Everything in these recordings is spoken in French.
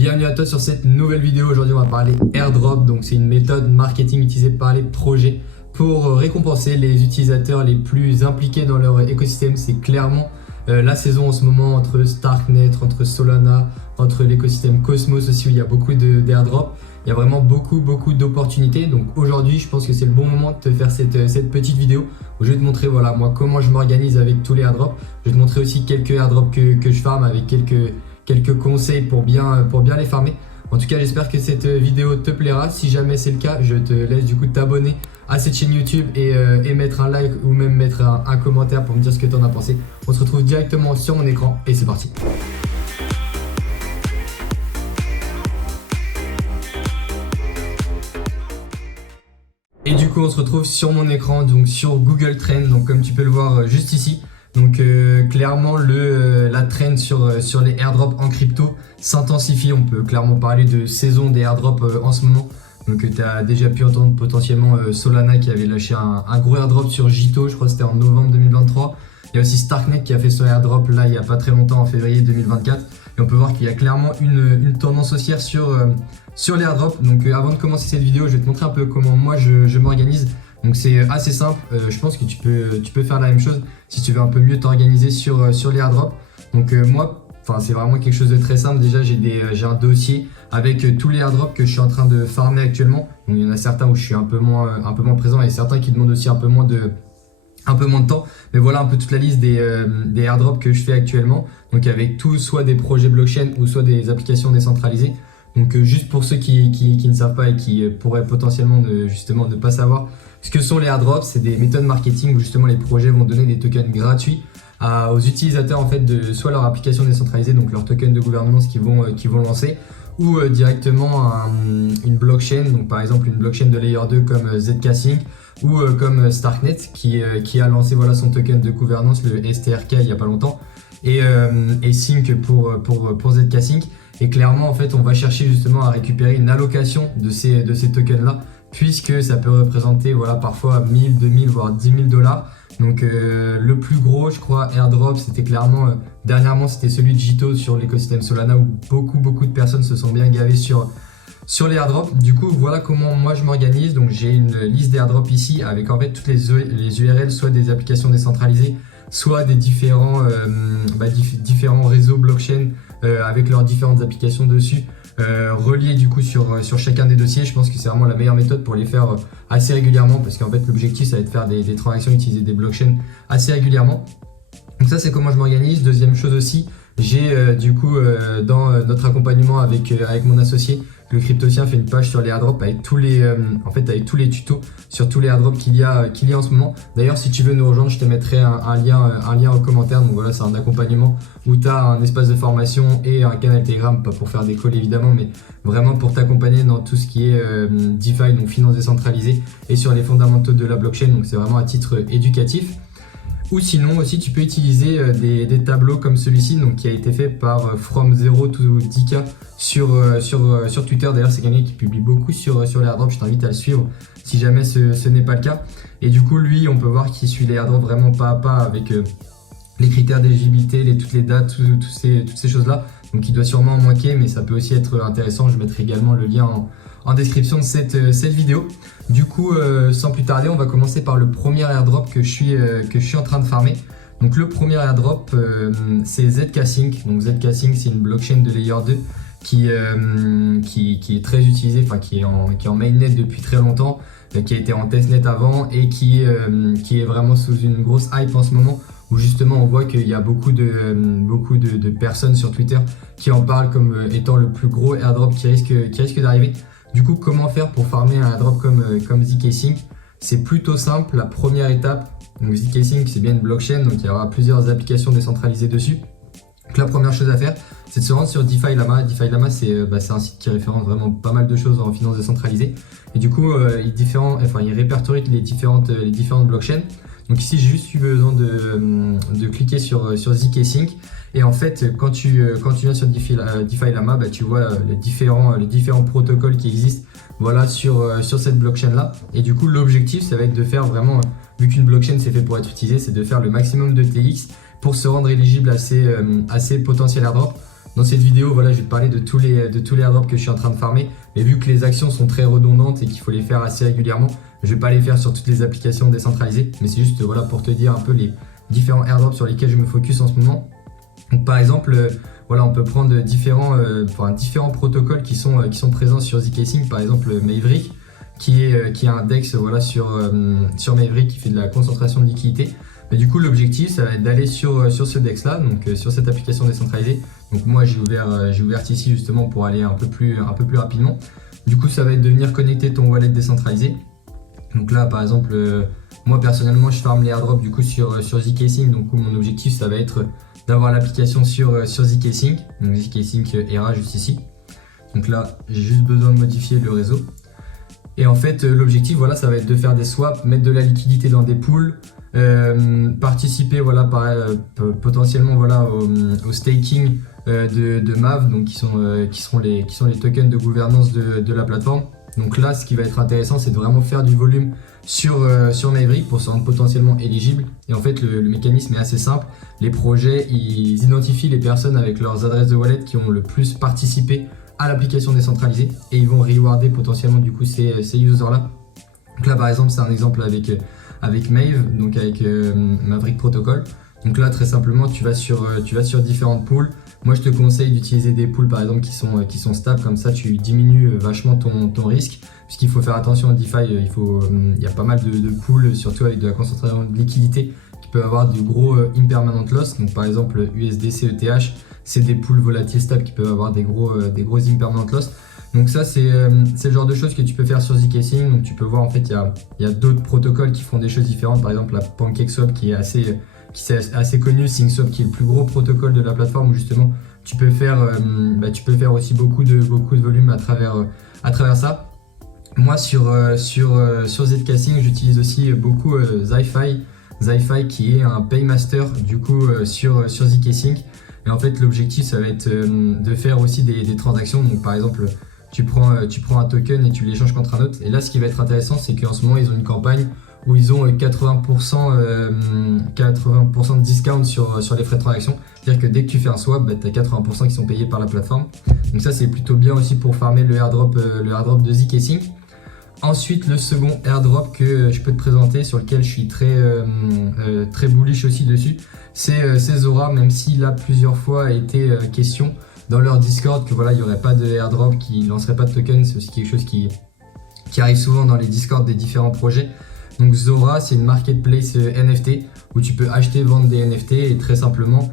bienvenue à toi sur cette nouvelle vidéo. Aujourd'hui on va parler airdrop, donc c'est une méthode marketing utilisée par les projets pour récompenser les utilisateurs les plus impliqués dans leur écosystème. C'est clairement la saison en ce moment entre Starknet, entre Solana, entre l'écosystème Cosmos aussi où il y a beaucoup d'airdrop. Il y a vraiment beaucoup d'opportunités. Donc aujourd'hui je pense que c'est le bon moment de te faire cette petite vidéo où je vais te montrer voilà, moi comment je m'organise avec tous les airdrops. Je vais te montrer aussi quelques airdrops que je farm avec quelques conseils pour bien les farmer. En tout cas, j'espère que cette vidéo te plaira. Si jamais c'est le cas, je te laisse du coup t'abonner à cette chaîne YouTube et mettre un like ou même mettre un commentaire pour me dire ce que tu en as pensé. On se retrouve directement sur mon écran et c'est parti. Et du coup, on se retrouve sur mon écran, donc sur Google Trends, donc comme tu peux le voir juste ici. Donc clairement la trend sur les airdrops en crypto s'intensifie. On peut clairement parler de saison des airdrops en ce moment. Donc tu as déjà pu entendre potentiellement Solana qui avait lâché un gros airdrop sur Jito, je crois que c'était en novembre 2023. Il y a aussi Starknet qui a fait son airdrop là il n'y a pas très longtemps en février 2024. Et on peut voir qu'il y a clairement une tendance haussière sur les airdrops. Donc avant de commencer cette vidéo, je vais te montrer un peu comment moi je m'organise. Donc c'est assez simple, je pense que tu peux faire la même chose si tu veux un peu mieux t'organiser sur les airdrops. Donc moi, c'est vraiment quelque chose de très simple. Déjà j'ai un dossier avec tous les airdrops que je suis en train de farmer actuellement. Donc il y en a certains où je suis un peu moins présent et certains qui demandent aussi un peu moins de temps. Mais voilà un peu toute la liste des airdrops que je fais actuellement. Donc avec tout, soit des projets blockchain ou soit des applications décentralisées. Donc juste pour ceux qui ne savent pas et qui pourraient potentiellement ne pas savoir ce que sont les airdrops, c'est des méthodes marketing où justement les projets vont donner des tokens gratuits aux utilisateurs en fait de soit leur application décentralisée, donc leur token de gouvernance qu'ils vont lancer, ou directement une blockchain, donc par exemple une blockchain de layer 2 comme ZK-Sync ou comme Starknet qui a lancé voilà, son token de gouvernance, le STRK il n'y a pas longtemps, et Sync pour ZK-Sync. Et clairement en fait on va chercher justement à récupérer une allocation de ces tokens là, puisque ça peut représenter voilà, parfois 1000, 2000 voire 10 000 $. Donc le plus gros je crois airdrop c'était clairement dernièrement c'était celui de Jito sur l'écosystème Solana où beaucoup de personnes se sont bien gavées sur les airdrops. Du coup voilà comment moi je m'organise. Donc j'ai une liste d'airdrops ici avec en fait toutes les URL, soit des applications décentralisées, soit des différents réseaux blockchain avec leurs différentes applications dessus, reliés du coup sur chacun des dossiers. Je pense que c'est vraiment la meilleure méthode pour les faire assez régulièrement, parce qu'en fait l'objectif ça va être de faire des transactions, utiliser des blockchains assez régulièrement. Donc ça c'est comment je m'organise. Deuxième chose aussi, j'ai dans notre accompagnement avec mon associé, le Cryptocien, fait une page sur les airdrops avec tous les tutos sur tous les airdrops qu'il y a en ce moment. D'ailleurs si tu veux nous rejoindre, je te mettrai un lien en commentaire. Donc voilà, c'est un accompagnement où tu as un espace de formation et un canal Telegram, pas pour faire des calls évidemment, mais vraiment pour t'accompagner dans tout ce qui est DeFi, donc finance décentralisée, et sur les fondamentaux de la blockchain. Donc c'est vraiment à titre éducatif. Ou sinon aussi tu peux utiliser des tableaux comme celui-ci, donc qui a été fait par From Zero to 10K sur Twitter. D'ailleurs c'est quelqu'un qui publie beaucoup sur les airdrops, je t'invite à le suivre si jamais ce n'est pas le cas. Et du coup lui on peut voir qu'il suit les airdrops vraiment pas à pas avec les critères d'éligibilité, toutes les dates, toutes ces choses là. Donc il doit sûrement en manquer, mais ça peut aussi être intéressant. Je mettrai également le lien en description de cette vidéo. Du coup, sans plus tarder, on va commencer par le premier airdrop que je suis en train de farmer. Donc le premier airdrop, c'est ZK-Sync. Donc ZK-Sync, c'est une blockchain de layer 2 qui est très utilisée, qui est en mainnet depuis très longtemps, qui a été en testnet avant et qui est vraiment sous une grosse hype en ce moment, où justement on voit qu'il y a beaucoup de personnes sur Twitter qui en parlent comme étant le plus gros airdrop qui risque d'arriver. Du coup, comment faire pour farmer un airdrop comme ZK-Sync? C'est plutôt simple. La première étape, donc ZK-Sync c'est bien une blockchain, donc il y aura plusieurs applications décentralisées dessus. Donc la première chose à faire, c'est de se rendre sur DeFi Lama. DeFi Lama c'est un site qui référence vraiment pas mal de choses en finance décentralisée. Et du coup, il répertorie les différentes blockchains. Donc ici j'ai juste eu besoin de cliquer sur ZK-Sync. Et en fait, quand tu viens sur DeFi Lama, tu vois les différents protocoles qui existent, voilà, sur cette blockchain là. Et du coup l'objectif ça va être de faire vraiment, vu qu'une blockchain c'est fait pour être utilisée, c'est de faire le maximum de TX pour se rendre éligible à ces potentiels airdrops. Dans cette vidéo, voilà, je vais te parler de tous les airdrops que je suis en train de farmer. Mais vu que les actions sont très redondantes et qu'il faut les faire assez régulièrement, je vais pas les faire sur toutes les applications décentralisées. Mais c'est juste voilà, pour te dire un peu les différents airdrops sur lesquels je me focus en ce moment. Donc par exemple, voilà, on peut prendre différents protocoles qui sont présents sur zCasing, par exemple Maverick, qui est un DEX voilà, sur Maverick qui fait de la concentration de liquidité. Mais du coup, l'objectif, ça va être d'aller sur ce DEX-là, donc sur cette application décentralisée. Donc moi, j'ai ouvert ici justement pour aller un peu plus rapidement. Du coup, ça va être de venir connecter ton wallet décentralisé. Donc là, par exemple, moi personnellement, je farme les airdrops du coup sur zCasing. Donc mon objectif, ça va être d'avoir l'application sur zCasing. Donc zCasing ERA juste ici. Donc là, j'ai juste besoin de modifier le réseau. Et en fait, l'objectif, voilà, ça va être de faire des swaps, mettre de la liquidité dans des pools, participer voilà, potentiellement voilà, au staking de MAV, donc qui sont les tokens de gouvernance de la plateforme. Donc là, ce qui va être intéressant, c'est de vraiment faire du volume sur Maverick pour se rendre potentiellement éligible. Et en fait, le mécanisme est assez simple. Les projets, ils identifient les personnes avec leurs adresses de wallet qui ont le plus participé à l'application décentralisée et ils vont rewarder potentiellement du coup ces users-là. Donc là, par exemple, c'est un exemple avec Mave, donc avec Maverick Protocol. Donc là, très simplement, tu vas sur différentes pools. Moi, je te conseille d'utiliser des pools, par exemple, qui sont stables. Comme ça, tu diminues vachement ton risque. Puisqu'il faut faire attention au DeFi, il y a pas mal de pools, surtout avec de la concentration de liquidité, qui peuvent avoir de gros impermanent loss. Donc par exemple, USDC, ETH, c'est des pools volatiles stables qui peuvent avoir des gros impermanent loss. Donc ça, c'est le genre de choses que tu peux faire sur zCasing. Donc tu peux voir, en fait, il y a d'autres protocoles qui font des choses différentes. Par exemple, la PancakeSwap qui est assez connu, SyncSwap qui est le plus gros protocole de la plateforme où justement tu peux faire aussi beaucoup de volume à travers ça. Moi sur zCasing, j'utilise aussi beaucoup Zyfi qui est un paymaster du coup sur zCasing. Et en fait, l'objectif, ça va être de faire aussi des transactions. Donc par exemple, tu prends un token et tu l'échanges contre un autre. Et là, ce qui va être intéressant, c'est qu'en ce moment, ils ont une campagne où ils ont 80% de discount sur les frais de transaction. C'est-à-dire que dès que tu fais un swap, tu as 80% qui sont payés par la plateforme. Donc ça, c'est plutôt bien aussi pour farmer le airdrop de zCasing. Ensuite, le second airdrop que je peux te présenter, sur lequel je suis très bullish aussi dessus, c'est Zora, même s'il a plusieurs fois été question dans leur Discord que voilà, il n'y aurait pas de airdrop, qui ne lancerait pas de token. C'est aussi quelque chose qui arrive souvent dans les Discords des différents projets. Donc Zora, c'est une marketplace NFT où tu peux acheter, vendre des NFT et très simplement,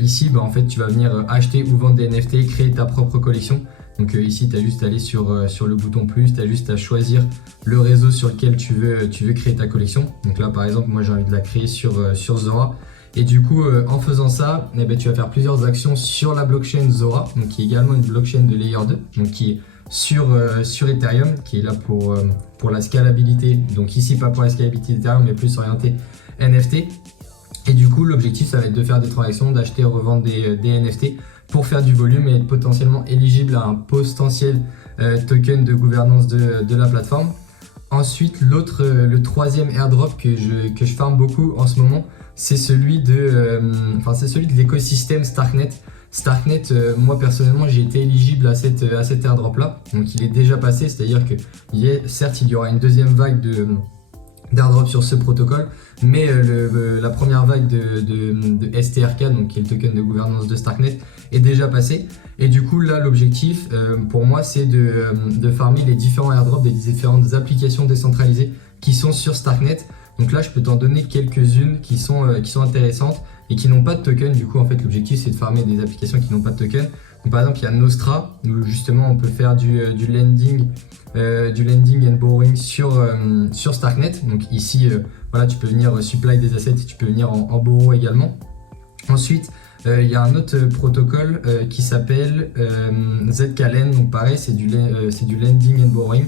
ici, en fait, tu vas venir acheter ou vendre des NFT, créer ta propre collection. Donc ici, tu as juste à aller sur le bouton plus, tu as juste à choisir le réseau sur lequel tu veux créer ta collection. Donc là, par exemple, moi j'ai envie de la créer sur Zora. Et du coup, en faisant ça, tu vas faire plusieurs actions sur la blockchain Zora, donc qui est également une blockchain de Layer 2, donc qui est sur Ethereum, qui est là pour la scalabilité. Donc ici, pas pour la scalabilité d'Ethereum, mais plus orienté NFT. Et du coup, l'objectif, ça va être de faire des transactions, d'acheter et revendre des NFT pour faire du volume et être potentiellement éligible à un potentiel token de gouvernance de la plateforme. Ensuite, le troisième airdrop que je farm beaucoup en ce moment, c'est celui de l'écosystème Starknet. Starknet, moi personnellement, j'ai été éligible à cet airdrop là, donc il est déjà passé, c'est-à-dire que certes il y aura une deuxième vague d'airdrop sur ce protocole, mais la première vague de STRK, donc qui est le token de gouvernance de Starknet, est déjà passée. Et du coup là, l'objectif pour moi, c'est de farmer les différents airdrops des différentes applications décentralisées qui sont sur Starknet. Donc là, je peux t'en donner quelques-unes qui sont intéressantes et qui n'ont pas de token. Du coup, en fait, l'objectif, c'est de farmer des applications qui n'ont pas de token. Donc, par exemple, il y a Nostra, où justement, on peut faire du lending and borrowing sur Starknet. Donc ici, voilà, tu peux venir supply des assets et tu peux venir en borrow également. Ensuite, il y a un autre protocole qui s'appelle ZKLend. Donc pareil, c'est du lending and borrowing.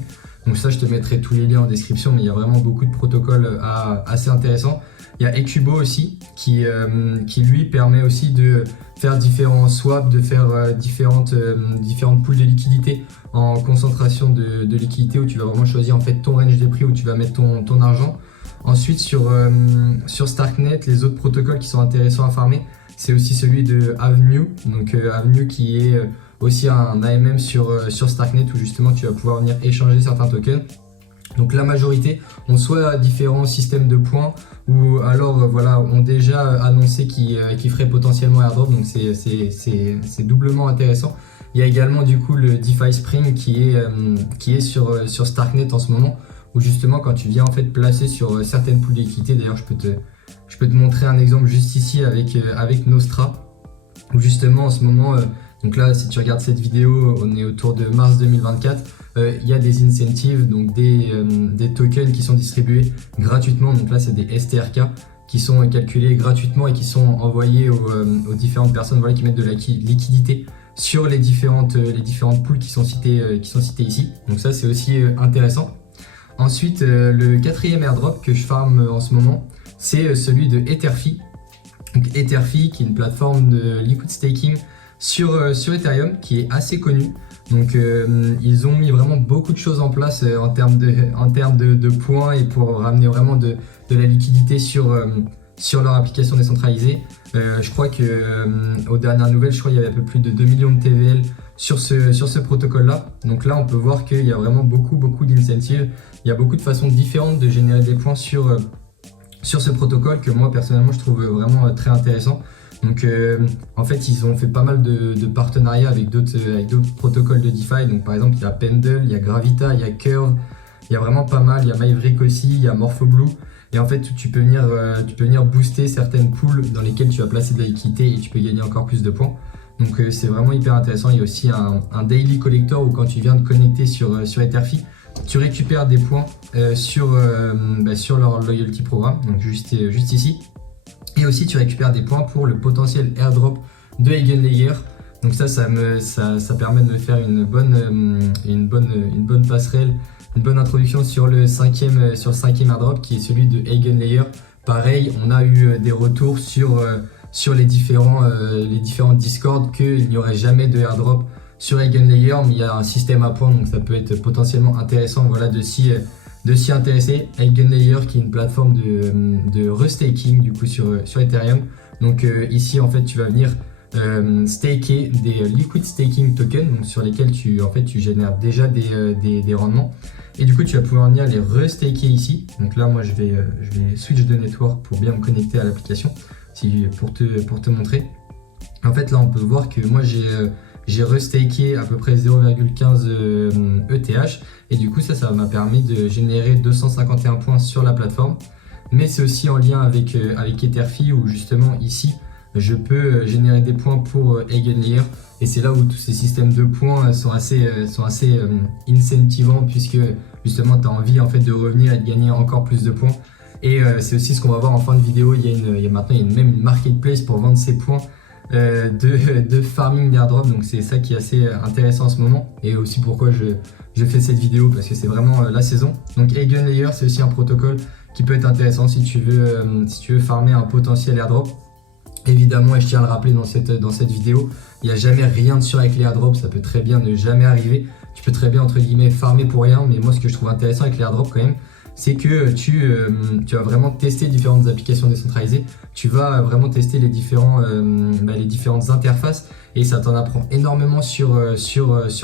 Donc ça, je te mettrai tous les liens en description, mais il y a vraiment beaucoup de protocoles assez intéressants. Il y a Ecubo aussi, qui lui permet aussi de faire différents swaps, de faire différentes pools de liquidité en concentration de liquidité, où tu vas vraiment choisir en fait ton range de prix où tu vas mettre ton argent. Ensuite, sur Starknet, les autres protocoles qui sont intéressants à farmer, c'est aussi celui de Avenue, donc Avenue qui est aussi un AMM sur Starknet où justement tu vas pouvoir venir échanger certains tokens. Donc la majorité ont soit différents systèmes de points ou alors voilà, ont déjà annoncé qu'ils feraient potentiellement airdrop, donc c'est doublement intéressant. Il y a également du coup le DeFi Spring qui est sur Starknet en ce moment, où justement quand tu viens en fait placer sur certaines pools de liquidités, d'ailleurs je peux te montrer un exemple juste ici avec Nostra, où justement en ce moment, donc là si tu regardes cette vidéo, on est autour de mars 2024, il y a des incentives, donc des tokens qui sont distribués gratuitement, donc là c'est des STRK qui sont calculés gratuitement et qui sont envoyés aux différentes personnes, voilà, qui mettent de la liquidité sur les différentes pools qui sont citées ici, donc ça c'est aussi intéressant. Ensuite, le quatrième airdrop que je farm en ce moment, c'est celui de Etherfi. Donc Etherfi qui est une plateforme de liquid staking sur Ethereum qui est assez connue. Donc ils ont mis vraiment beaucoup de choses en place en termes de points et pour ramener vraiment de la liquidité sur leur application décentralisée. Je crois aux dernières nouvelles, je crois qu'il y avait un peu plus de 2 millions de TVL sur ce protocole-là. Donc là, on peut voir qu'il y a vraiment beaucoup d'incentives. Il y a beaucoup de façons différentes de générer des points sur ce protocole que moi, personnellement, je trouve vraiment très intéressant. Donc en fait, ils ont fait pas mal de partenariats avec d'autres protocoles de DeFi. Donc par exemple, il y a Pendle, il y a Gravita, il y a Curve, il y a vraiment pas mal. Il y a Maverick aussi, il y a MorphoBlue. Et en fait, tu peux venir booster certaines pools dans lesquelles tu vas placer de la liquidité et tu peux gagner encore plus de points. Donc c'est vraiment hyper intéressant. Il y a aussi un daily collector où quand tu viens de connecter sur Etherfi, tu récupères des points sur leur loyalty programme, donc juste ici. Et aussi tu récupères des points pour le potentiel airdrop de Eigenlayer. Donc ça permet de me faire une bonne passerelle, une bonne introduction sur le cinquième airdrop qui est celui de Eigenlayer. Pareil, on a eu des retours sur les différents Discord qu'il n'y aurait jamais de airdrop sur Eigenlayer, mais il y a un système à points, donc ça peut être potentiellement intéressant, voilà, de s'y intéresser. Eigenlayer qui est une plateforme de restaking du coup sur Ethereum. Donc ici en fait tu vas venir staker des liquid staking tokens, donc sur lesquels tu génères déjà des rendements, et du coup tu vas pouvoir venir les restaker ici. Donc là moi je vais switch de network pour bien me connecter à l'application pour te montrer. En fait là on peut voir que moi j'ai restaké à peu près 0,15 ETH et du coup ça m'a permis de générer 251 points sur la plateforme. Mais c'est aussi en lien avec Etherfi où justement ici je peux générer des points pour Eigenlayer, et c'est là où tous ces systèmes de points sont assez incentivants, puisque justement tu as envie en fait de revenir et de gagner encore plus de points. Et c'est aussi ce qu'on va voir en fin de vidéo. Il y a maintenant même une marketplace pour vendre ces points de farming d'airdrop, donc c'est ça qui est assez intéressant en ce moment, et aussi pourquoi je fais cette vidéo, parce que c'est vraiment la saison. Donc Eigenlayer c'est aussi un protocole qui peut être intéressant si tu veux farmer un potentiel airdrop. Évidemment, et je tiens à le rappeler dans cette vidéo, il n'y a jamais rien de sûr avec les airdrops, ça peut très bien ne jamais arriver. Tu peux très bien entre guillemets farmer pour rien, mais moi ce que je trouve intéressant avec les airdrops quand même, c'est que tu vas vraiment tester différentes applications décentralisées, tu vas vraiment tester les différentes interfaces, et ça t'en apprend énormément sur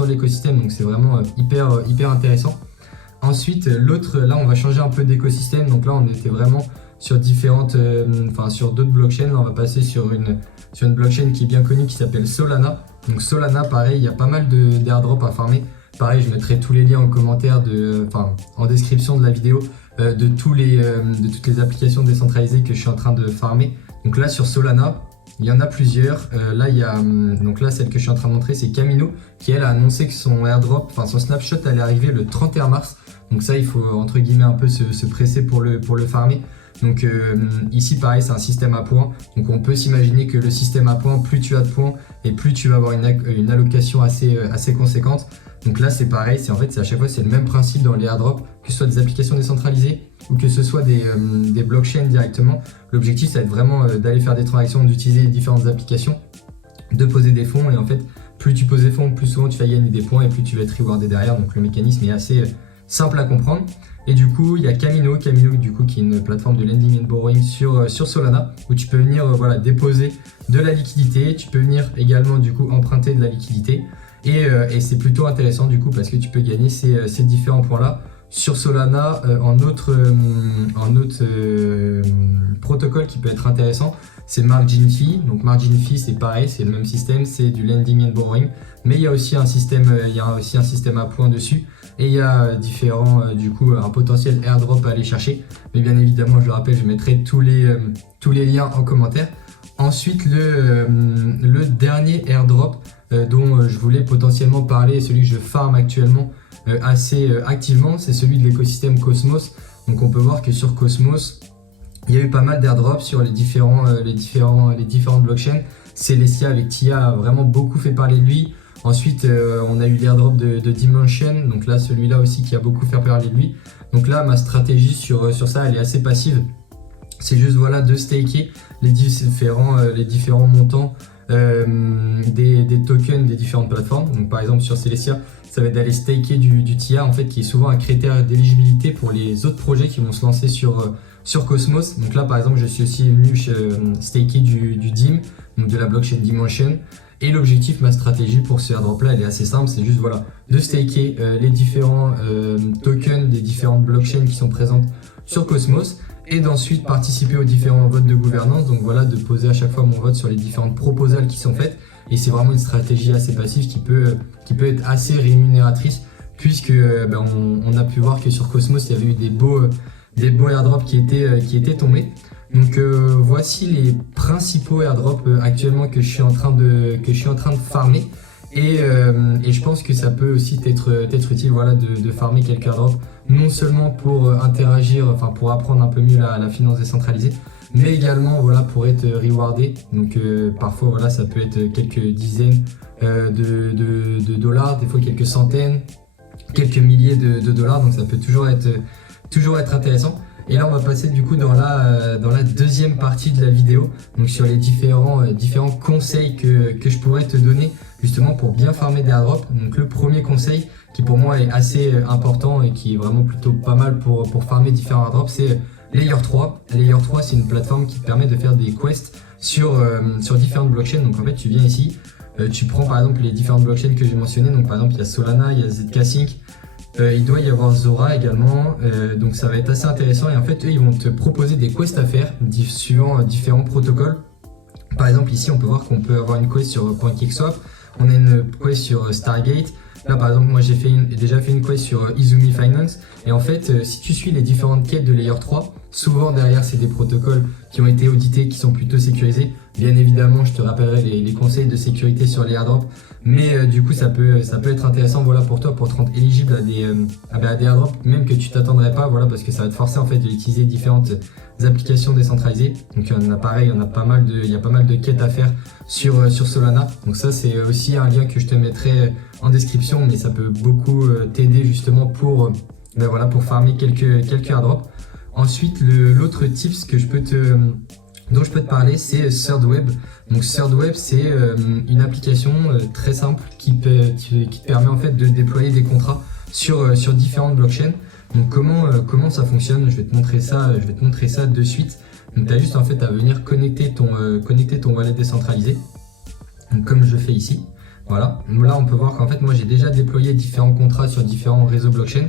l'écosystème, donc c'est vraiment hyper intéressant. Ensuite, là on va changer un peu d'écosystème, donc là on était vraiment sur sur d'autres blockchains. Là on va passer sur une blockchain qui est bien connue qui s'appelle Solana. Donc Solana, pareil, il y a pas mal d'airdrops à farmer. Pareil, je mettrai tous les liens en commentaire, en description de la vidéo, de toutes les applications décentralisées que je suis en train de farmer. Donc là sur Solana, il y en a plusieurs. Donc là celle que je suis en train de montrer, c'est Camino, qui elle a annoncé que son airdrop, son snapshot allait arriver le 31 mars. Donc ça, il faut entre guillemets un peu se presser pour le farmer. Donc ici pareil, c'est un système à points, donc on peut s'imaginer que le système à points, plus tu as de points et plus tu vas avoir une allocation assez conséquente. Donc là c'est pareil, à chaque fois c'est le même principe dans les airdrops, que ce soit des applications décentralisées ou que ce soit des blockchains directement. L'objectif ça va être vraiment d'aller faire des transactions, d'utiliser les différentes applications, de poser des fonds, et en fait plus tu poses des fonds, plus souvent tu vas gagner des points et plus tu vas être rewardé derrière. Donc le mécanisme est assez simple à comprendre. Et du coup, il y a Camino du coup, qui est une plateforme de lending and borrowing sur Solana, où tu peux venir voilà, déposer de la liquidité, tu peux venir également du coup emprunter de la liquidité. Et c'est plutôt intéressant du coup parce que tu peux gagner ces différents points-là. Sur Solana, en autre protocole qui peut être intéressant, c'est Margin Fee. Donc Margin Fee, c'est pareil, c'est le même système, c'est du lending and borrowing, mais il y a aussi un système à points dessus, et il y a du coup un potentiel airdrop à aller chercher. Mais bien évidemment, je le rappelle, je mettrai tous les liens en commentaire. Ensuite, le dernier airdrop dont je voulais potentiellement parler, celui que je farm actuellement assez activement, c'est celui de l'écosystème Cosmos. Donc on peut voir que sur Cosmos, il y a eu pas mal d'airdrops sur les différentes blockchains. Celestia avec Tia a vraiment beaucoup fait parler de lui. Ensuite, on a eu l'airdrop de Dimension, donc là celui-là aussi qui a beaucoup fait parler de lui. Donc là, ma stratégie sur ça, elle est assez passive. C'est juste voilà, de staker les différents montants des tokens des différentes plateformes. Donc par exemple sur Celestia, ça va être d'aller staker du TIA en fait, qui est souvent un critère d'éligibilité pour les autres projets qui vont se lancer sur Cosmos. Donc là par exemple, je suis aussi venu staker du DIM, donc de la blockchain Dimension. Et l'objectif, ma stratégie pour ce airdrop là, elle est assez simple, c'est juste voilà, de staker les différents tokens des différentes blockchains qui sont présentes sur Cosmos, et d'ensuite participer aux différents votes de gouvernance. Donc voilà, de poser à chaque fois mon vote sur les différentes proposals qui sont faites. Et c'est vraiment une stratégie assez passive qui peut être assez rémunératrice, puisque on a pu voir que sur Cosmos, il y avait eu des beaux airdrops qui étaient tombés. Donc voici les principaux airdrops actuellement que je suis en train de farmer. Et je pense que ça peut aussi être utile voilà, de farmer quelques airdrops, non seulement pour interagir, enfin pour apprendre un peu mieux la finance décentralisée, mais également voilà, pour être rewardé. Donc parfois voilà, ça peut être quelques dizaines de dollars, des fois quelques centaines, quelques milliers de dollars, donc ça peut toujours être intéressant. Et là on va passer du coup dans la deuxième partie de la vidéo, donc sur les différents conseils que je pourrais te donner justement pour bien farmer des airdrops. Donc le premier conseil qui pour moi est assez important et qui est vraiment plutôt pas mal pour farmer différents airdrops, c'est Layer 3. Layer 3, c'est une plateforme qui te permet de faire des quests sur différentes blockchains. Donc en fait tu viens ici, tu prends par exemple les différentes blockchains que j'ai mentionnées. Donc par exemple il y a Solana, il y a ZK Sync, il doit y avoir Zora également, donc ça va être assez intéressant. Et en fait eux ils vont te proposer des quests à faire suivant différents protocoles. Par exemple ici on peut voir qu'on peut avoir une quest sur PancakeSwap, on a une quest sur Stargate. Là par exemple moi j'ai déjà fait une quest sur Izumi Finance. Et en fait si tu suis les différentes quêtes de Layer 3, souvent derrière c'est des protocoles qui ont été audités, qui sont plutôt sécurisés. Bien évidemment je te rappellerai les conseils de sécurité sur les airdrops, mais du coup ça peut être intéressant voilà, pour toi, pour te rendre éligible à des airdrops même que tu t'attendrais pas, voilà, parce que ça va te forcer en fait d'utiliser différentes applications décentralisées. Donc il y a pas mal de quêtes à faire sur Solana. Donc ça c'est aussi un lien que je te mettrai en description, mais ça peut beaucoup t'aider justement pour farmer quelques airdrops. Ensuite l'autre tips dont je peux te parler, c'est ThirdWeb. Donc ThirdWeb, c'est une application très simple qui te permet en fait de déployer des contrats sur différentes blockchains. Donc comment ça fonctionne? Je vais te montrer ça de suite. Donc tu as juste en fait à venir connecter ton wallet décentralisé. Donc comme je fais ici. Voilà. Là on peut voir qu'en fait moi j'ai déjà déployé différents contrats sur différents réseaux blockchain.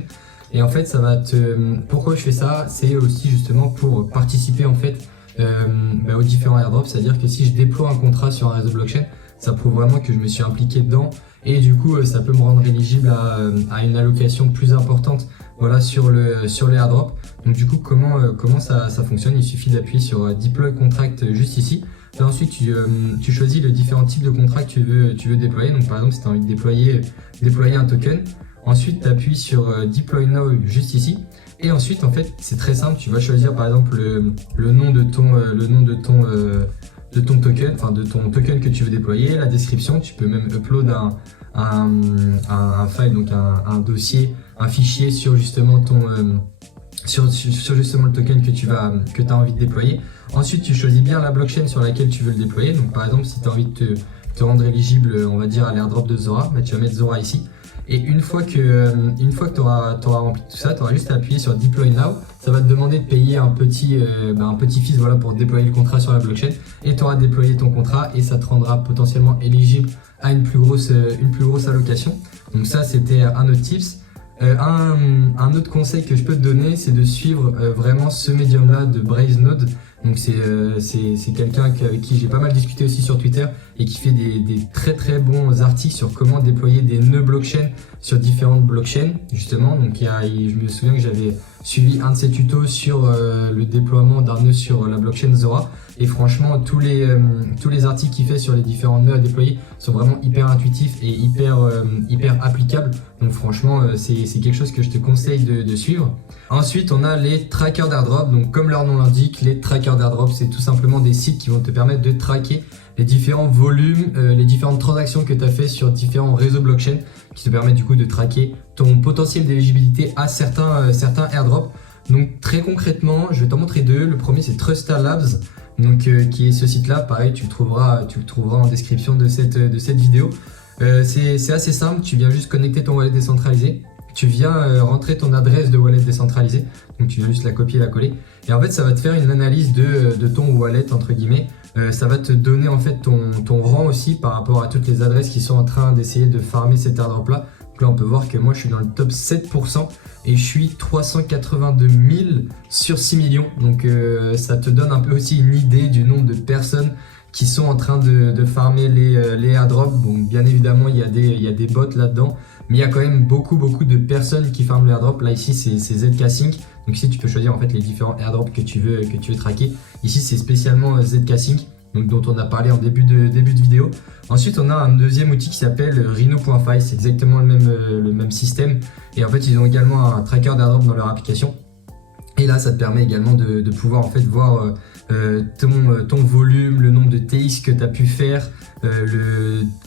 Et en fait pourquoi je fais ça? C'est aussi justement pour participer en fait aux différents airdrops. C'est à dire que si je déploie un contrat sur un réseau blockchain, ça prouve vraiment que je me suis impliqué dedans, et du coup ça peut me rendre éligible à une allocation plus importante voilà, sur les airdrops. Donc du coup comment ça fonctionne? Il suffit d'appuyer sur Deploy Contract juste ici. Là ensuite tu choisis le différent type de contrat que tu veux déployer. Donc par exemple si tu as envie de déployer un token, ensuite tu appuies sur Deploy Now juste ici. Et ensuite en fait c'est très simple, tu vas choisir par exemple le nom de ton token, enfin de ton token que tu veux déployer, la description, tu peux même upload un file, donc un dossier, un fichier sur justement sur justement le token que tu as envie de déployer. Ensuite tu choisis bien la blockchain sur laquelle tu veux le déployer. Donc par exemple si tu as envie de te rendre éligible on va dire à l'airdrop de Zora, tu vas mettre Zora ici. Et une fois que tu auras rempli tout ça, tu auras juste à appuyer sur Deploy Now. Ça va te demander de payer un petit fees voilà, pour déployer le contrat sur la blockchain. Et tu auras déployé ton contrat et ça te rendra potentiellement éligible à une plus grosse allocation. Donc ça, c'était un autre tips. Un autre conseil que je peux te donner, c'est de suivre vraiment ce médium-là de Brazenode. Donc c'est quelqu'un avec qui j'ai pas mal discuté aussi sur Twitter et qui fait des très très bons articles sur comment déployer des nœuds blockchain sur différentes blockchains justement. Donc je me souviens que j'avais suivi un de ses tutos sur le déploiement d'un nœud sur la blockchain Zora. Et franchement, tous les articles qu'il fait sur les différents nœuds à déployer sont vraiment hyper intuitifs et hyper applicables. Donc franchement, c'est quelque chose que je te conseille de suivre. Ensuite, on a les trackers d'airdrop. Donc comme leur nom l'indique, les trackers d'airdrop, c'est tout simplement des sites qui vont te permettre de tracker les différents volumes, les différentes transactions que tu as fait sur différents réseaux blockchain, qui te permettent du coup de traquer ton potentiel d'éligibilité à certains airdrops. Donc très concrètement, je vais t'en montrer deux. Le premier, c'est Trusta Labs. Donc, qui est ce site-là, pareil, tu le trouveras en description de cette vidéo. C'est assez simple, tu viens juste connecter ton wallet décentralisé, tu viens rentrer ton adresse de wallet décentralisé, donc tu viens juste la copier et la coller, et en fait ça va te faire une analyse de ton wallet entre guillemets. Ça va te donner en fait ton rang aussi par rapport à toutes les adresses qui sont en train d'essayer de farmer cet airdrop là. Donc là on peut voir que moi je suis dans le top 7% et je suis 382 000 sur 6 millions. Donc ça te donne un peu aussi une idée du nombre de personnes qui sont en train de farmer les airdrops. Donc bien évidemment il y a des bots là-dedans, mais il y a quand même beaucoup de personnes qui farment les airdrops. Là ici c'est ZK Sync. Donc ici tu peux choisir en fait les différents airdrops que tu veux traquer. Ici c'est spécialement ZK Sync, donc dont on a parlé en début de vidéo. Ensuite on a un deuxième outil qui s'appelle Rhino.fi, c'est exactement le même système. Et en fait ils ont également un tracker d'airdrop dans leur application. Et là ça te permet également de pouvoir en fait voir ton volume, le nombre de TX que tu as pu faire,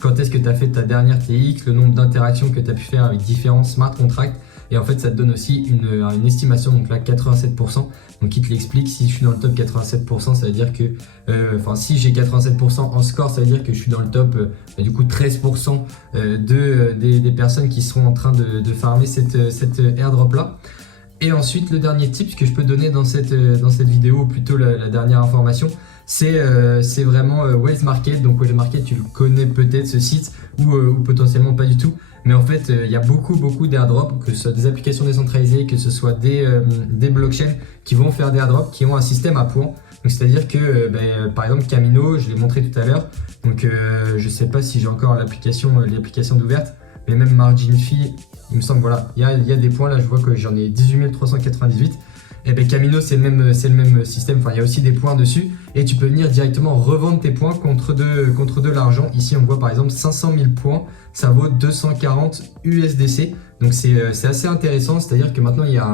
quand est-ce que tu as fait ta dernière TX, le nombre d'interactions que tu as pu faire avec différents smart contracts. Et en fait ça te donne aussi une estimation, donc là 87%, donc il te l'explique. Si je suis dans le top 87%, ça veut dire que, si j'ai 87% en score, ça veut dire que je suis dans le top, du coup 13% des personnes qui seront en train de farmer cette airdrop là. Et ensuite le dernier tip que je peux donner dans cette vidéo, ou plutôt la dernière information, c'est vraiment Whales Market. Donc Whales Market, tu le connais peut-être ce site, ou potentiellement pas du tout. Mais en fait, il y a beaucoup d'airdrops, que ce soit des applications décentralisées, que ce soit des blockchains qui vont faire des airdrops, qui ont un système à points. Donc c'est-à-dire que, par exemple, Camino, je l'ai montré tout à l'heure. Donc je sais pas si j'ai encore l'application d'ouverte, mais même Margin Fee, il me semble, voilà, il y a des points. Là, je vois que j'en ai 18 398. Et bien Camino, c'est le même système. Enfin, il y a aussi des points dessus et tu peux venir directement revendre tes points contre de l'argent. Ici, on voit par exemple 500 000 points, ça vaut 240 USDC. Donc c'est assez intéressant. C'est-à-dire que maintenant, il y a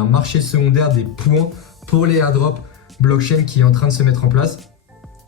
un marché secondaire des points pour les airdrops blockchain qui est en train de se mettre en place.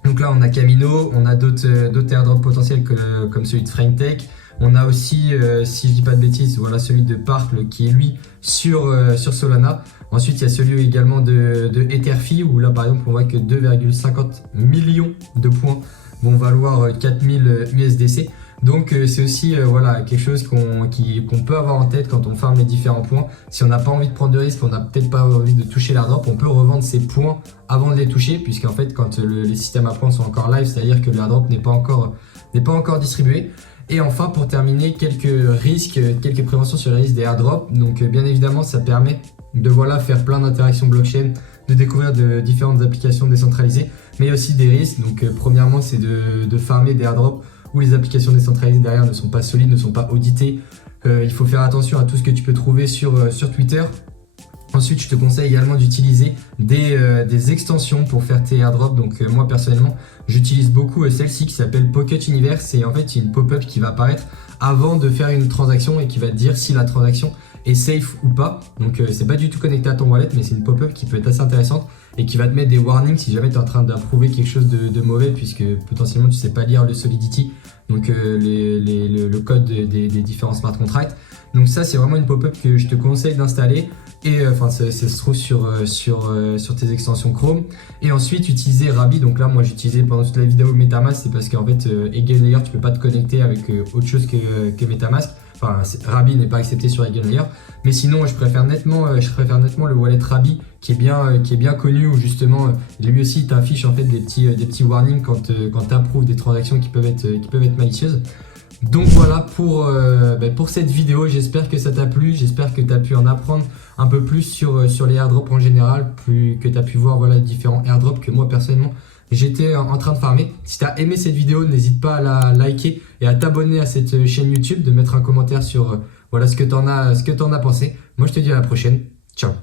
Donc là, on a Camino, on a d'autres airdrops potentiels comme celui de FrameTech. On a aussi, si je dis pas de bêtises, voilà celui de Park qui est lui sur Solana. Ensuite, il y a celui également de Etherfi où là par exemple on voit que 2,50 millions de points vont valoir 4000 USDC. Donc c'est aussi voilà, quelque chose qu'on peut avoir en tête quand on farme les différents points. Si on n'a pas envie de prendre de risque, on n'a peut-être pas envie de toucher l'airdrop, on peut revendre ces points avant de les toucher, puisqu'en fait quand les systèmes à points sont encore live, c'est-à-dire que l'airdrop n'est pas encore distribué. Et enfin, pour terminer, quelques préventions sur les risques des airdrops. Donc bien évidemment, ça permet de faire plein d'interactions blockchain, de découvrir de différentes applications décentralisées, mais aussi des risques. Donc premièrement, c'est de farmer des airdrops où les applications décentralisées derrière ne sont pas solides, ne sont pas auditées. Il faut faire attention à tout ce que tu peux trouver sur Twitter. Ensuite, je te conseille également d'utiliser des extensions pour faire tes airdrops. Donc moi personnellement, j'utilise beaucoup celle-ci qui s'appelle Pocket Universe. C'est en fait une pop-up qui va apparaître avant de faire une transaction et qui va te dire si la transaction est safe ou pas. Donc c'est pas du tout connecté à ton wallet, mais c'est une pop-up qui peut être assez intéressante et qui va te mettre des warnings si jamais tu es en train d'approuver quelque chose de mauvais, puisque potentiellement tu sais pas lire le Solidity, donc le code des différents smart contracts. Donc ça, c'est vraiment une pop-up que je te conseille d'installer. Et ça se trouve sur tes extensions Chrome. Et ensuite utiliser Rabby. Donc là moi j'utilisais pendant toute la vidéo MetaMask, c'est parce qu'en fait Again Layer tu peux pas te connecter avec autre chose que MetaMask. enfin Rabbi n'est pas accepté sur Eigenlayer, mais sinon je préfère nettement le wallet Rabbi qui est bien connu, où justement lui aussi il t'affiche en fait des petits warnings quand tu approuves des transactions qui peuvent être malicieuses. Donc voilà pour cette vidéo, j'espère que ça t'a plu, j'espère que tu as pu en apprendre un peu plus sur les airdrops en général, que tu as pu voir voilà, différents airdrops que moi personnellement j'étais en train de farmer. Si tu as aimé cette vidéo, n'hésite pas à la liker et à t'abonner à cette chaîne YouTube, de mettre un commentaire sur voilà, ce que tu en as pensé. Moi je te dis à la prochaine, ciao.